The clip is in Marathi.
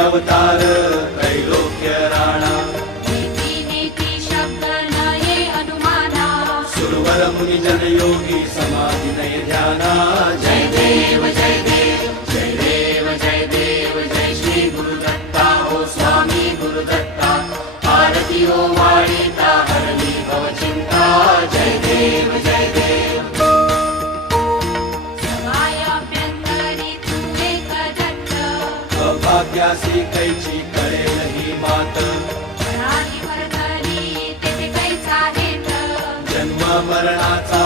अवतार त्रैलोक्य राणा नीती शब्द नये अनुमाना सुरवर मुनि जन योगी समाधि नय ध्याना जय देव जय देव जय देव जय देव जय श्री गुरुदत्ता ओ स्वामी गुरुदत्ता आरती ओ वाळीता हरली भवचिंता जय देव जय देव सवायाभ्यंतरी तू एक दत्त अभाग्यासी कैची कळेल ही मात प्राणी वर्धनी तेथे कैचा हेत जन्म मरणाचा